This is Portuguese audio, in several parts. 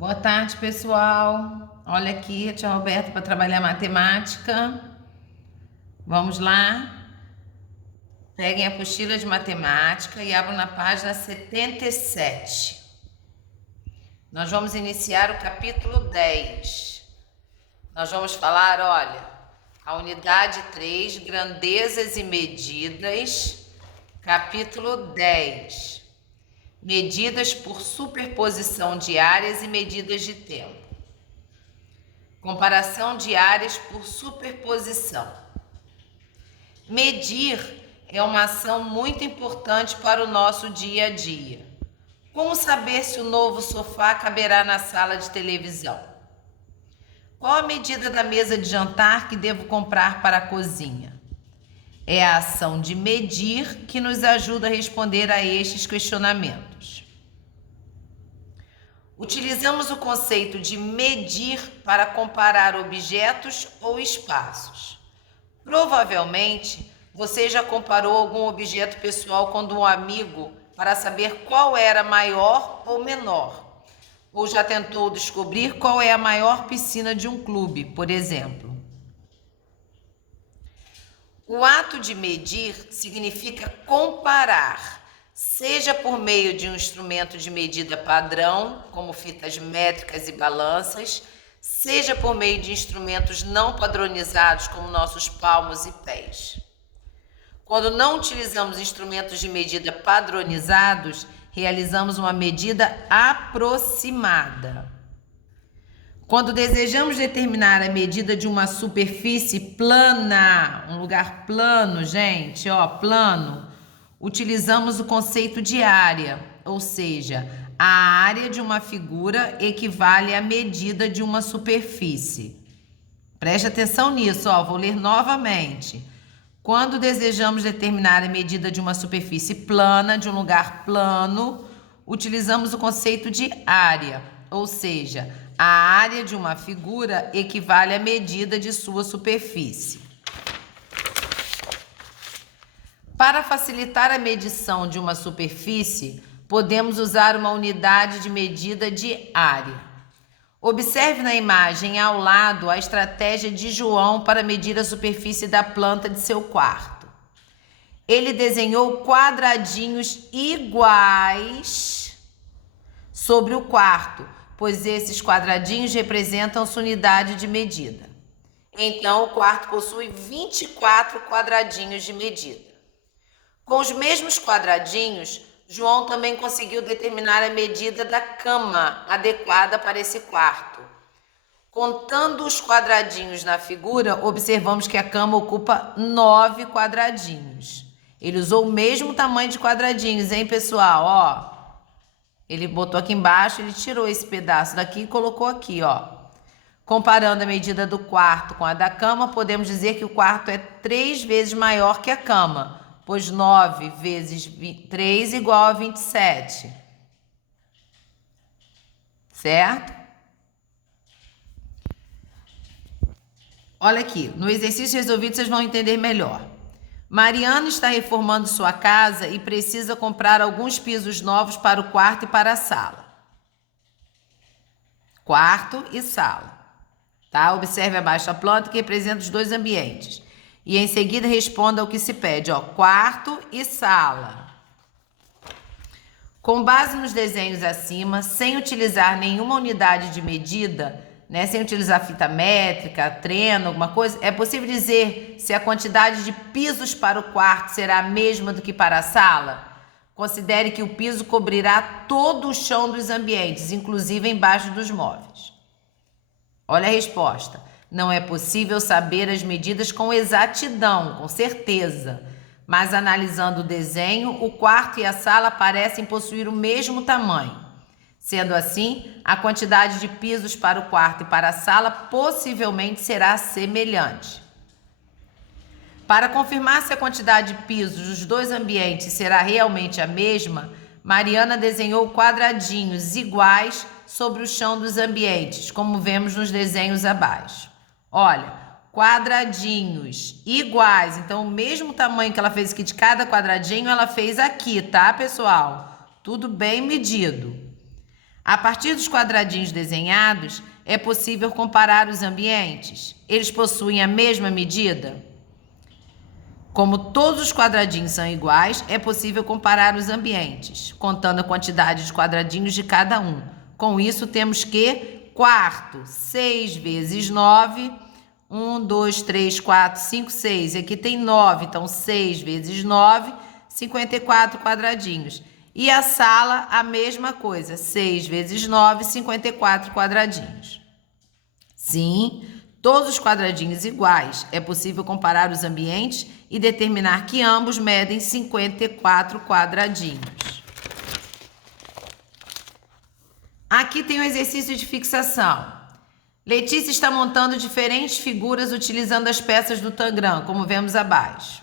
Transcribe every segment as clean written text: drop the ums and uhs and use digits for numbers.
Boa tarde, pessoal. Olha aqui, a tia Roberta para trabalhar matemática. Vamos lá. Peguem a apostila de matemática e abram na página 77. Nós vamos iniciar o capítulo 10. Nós vamos falar, olha, a unidade 3, grandezas e medidas, capítulo 10. Medidas por superposição de áreas e medidas de tempo. Comparação de áreas por superposição. Medir é uma ação muito importante para o nosso dia a dia. Como saber se o novo sofá caberá na sala de televisão? Qual a medida da mesa de jantar que devo comprar para a cozinha? É a ação de medir que nos ajuda a responder a estes questionamentos. Utilizamos o conceito de medir para comparar objetos ou espaços. Provavelmente, você já comparou algum objeto pessoal com um amigo para saber qual era maior ou menor. Ou já tentou descobrir qual é a maior piscina de um clube, por exemplo. O ato de medir significa comparar, seja por meio de um instrumento de medida padrão, como fitas métricas e balanças, seja por meio de instrumentos não padronizados, como nossos palmos e pés. Quando não utilizamos instrumentos de medida padronizados, realizamos uma medida aproximada. Quando desejamos determinar a medida de uma superfície plana, um lugar plano, gente, ó, plano, utilizamos o conceito de área, ou seja, a área de uma figura equivale à medida de uma superfície. Preste atenção nisso, ó, vou ler novamente. Quando desejamos determinar a medida de uma superfície plana, de um lugar plano, utilizamos o conceito de área, ou seja, a área de uma figura equivale à medida de sua superfície. Para facilitar a medição de uma superfície, podemos usar uma unidade de medida de área. Observe na imagem ao lado a estratégia de João para medir a superfície da planta de seu quarto. Ele desenhou quadradinhos iguais sobre o quarto, pois esses quadradinhos representam sua unidade de medida. Então, o quarto possui 24 quadradinhos de medida. Com os mesmos quadradinhos, João também conseguiu determinar a medida da cama adequada para esse quarto. Contando os quadradinhos na figura, observamos que a cama ocupa 9 quadradinhos. Ele usou o mesmo tamanho de quadradinhos, hein, pessoal? Ó. Ele botou aqui embaixo, ele tirou esse pedaço daqui e colocou aqui, ó. Comparando a medida do quarto com a da cama, podemos dizer que o quarto é 3 vezes maior que a cama, pois 9 vezes 3 igual a 27. Certo? Olha aqui, no exercício resolvido vocês vão entender melhor. Mariana está reformando sua casa e precisa comprar alguns pisos novos para o quarto e para a sala. Quarto e sala. Tá? Observe abaixo a planta que representa os dois ambientes. E em seguida responda ao que se pede, ó, quarto e sala. Com base nos desenhos acima, sem utilizar nenhuma unidade de medida, né, sem utilizar fita métrica, treno, alguma coisa, é possível dizer se a quantidade de pisos para o quarto será a mesma do que para a sala? Considere que o piso cobrirá todo o chão dos ambientes, inclusive embaixo dos móveis. Olha a resposta. Não é possível saber as medidas com exatidão, com certeza, mas analisando o desenho, o quarto e a sala parecem possuir o mesmo tamanho. Sendo assim, a quantidade de pisos para o quarto e para a sala possivelmente será semelhante. Para confirmar se a quantidade de pisos dos dois ambientes será realmente a mesma, Mariana desenhou quadradinhos iguais sobre o chão dos ambientes, como vemos nos desenhos abaixo. Olha, quadradinhos iguais, então o mesmo tamanho que ela fez aqui de cada quadradinho, ela fez aqui, tá, pessoal? Tudo bem medido. A partir dos quadradinhos desenhados, é possível comparar os ambientes. Eles possuem a mesma medida? Como todos os quadradinhos são iguais, é possível comparar os ambientes, contando a quantidade de quadradinhos de cada um. Com isso, temos que quarto, 6 vezes 9, 1, 2, 3, 4, 5, 6. Aqui tem 9, então 6 vezes 9, 54 quadradinhos. E a sala, a mesma coisa, 6 vezes 9, 54 quadradinhos. Sim, todos os quadradinhos iguais. É possível comparar os ambientes e determinar que ambos medem 54 quadradinhos. Aqui tem o exercício de fixação. Letícia está montando diferentes figuras utilizando as peças do tangram, como vemos abaixo.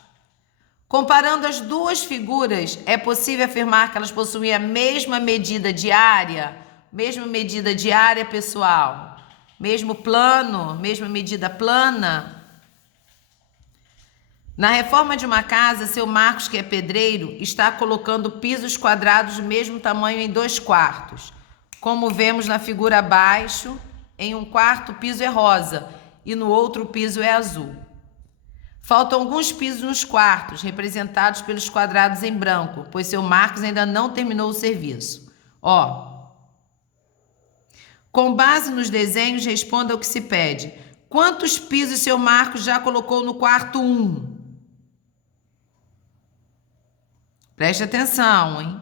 Comparando as duas figuras, é possível afirmar que elas possuem a mesma medida de área? Mesma medida de área, pessoal? Mesmo plano? Mesma medida plana? Na reforma de uma casa, seu Marcos, que é pedreiro, está colocando pisos quadrados do mesmo tamanho em 2 quartos. Como vemos na figura abaixo, em um quarto o piso é rosa e no outro o piso é azul. Faltam alguns pisos nos quartos, representados pelos quadrados em branco, pois seu Marcos ainda não terminou o serviço. Com base nos desenhos, responda ao que se pede. Quantos pisos seu Marcos já colocou no quarto 1? Preste atenção, hein?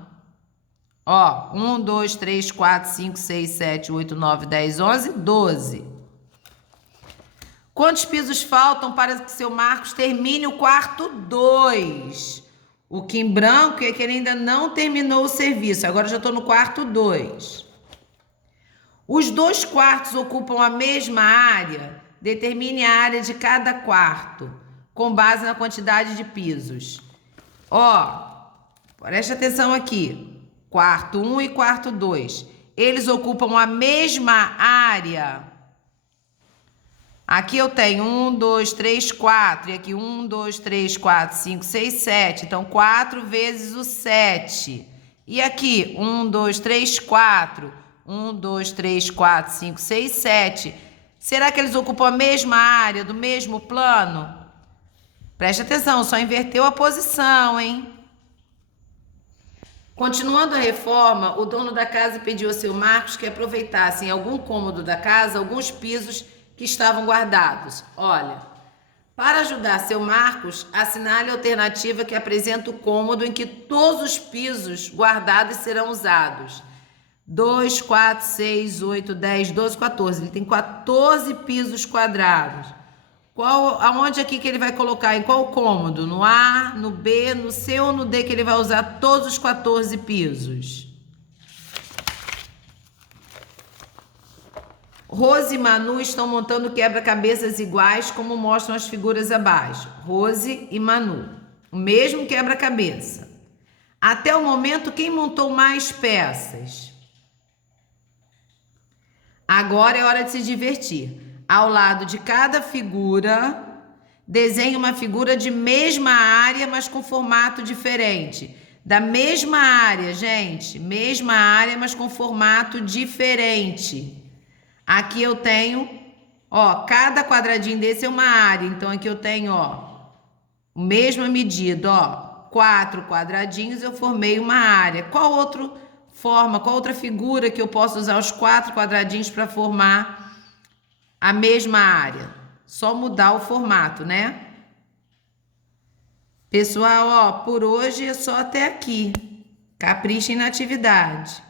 1, 2, 3, 4, 5, 6, 7, 8, 9, 10, 11, 12. Quantos pisos faltam para que seu Marcos termine o quarto 2? O que em branco é que ele ainda não terminou o serviço. Agora já estou no quarto 2. Os 2 quartos ocupam a mesma área? Determine a área de cada quarto, com base na quantidade de pisos. Preste atenção aqui. Quarto 1 e quarto 2. Eles ocupam a mesma área? Aqui eu tenho 1, 2, 3, 4. E aqui 1, 2, 3, 4, 5, 6, 7. Então, 4 vezes o 7. E aqui 1, 2, 3, 4. 1, 2, 3, 4, 5, 6, 7. Será que eles ocupam a mesma área, do mesmo plano? Preste atenção, só inverteu a posição, hein? Continuando a reforma, o dono da casa pediu ao seu Marcos que aproveitasse em algum cômodo da casa alguns pisos que estavam guardados. Para ajudar seu Marcos, assinale a alternativa que apresenta o cômodo em que todos os pisos guardados serão usados. 2, 4, 6, 8, 10, 12, 14. Ele tem 14 pisos quadrados. Aonde aqui que ele vai colocar? Em qual cômodo? No A, no B, no C ou no D que ele vai usar todos os 14 pisos? Rose e Manu estão montando quebra-cabeças iguais, como mostram as figuras abaixo. Rose e Manu, o mesmo quebra-cabeça. Até o momento, quem montou mais peças? Agora é hora de se divertir. Ao lado de cada figura, desenhe uma figura de mesma área, mas com formato diferente. Da mesma área, gente. Mesma área, mas com formato diferente. Aqui eu tenho, cada quadradinho desse é uma área. Então, aqui eu tenho, mesma medida, 4 quadradinhos, eu formei uma área. Qual outra figura que eu posso usar os 4 quadradinhos para formar a mesma área? Só mudar o formato, né? Pessoal, por hoje é só até aqui. Caprichem na atividade.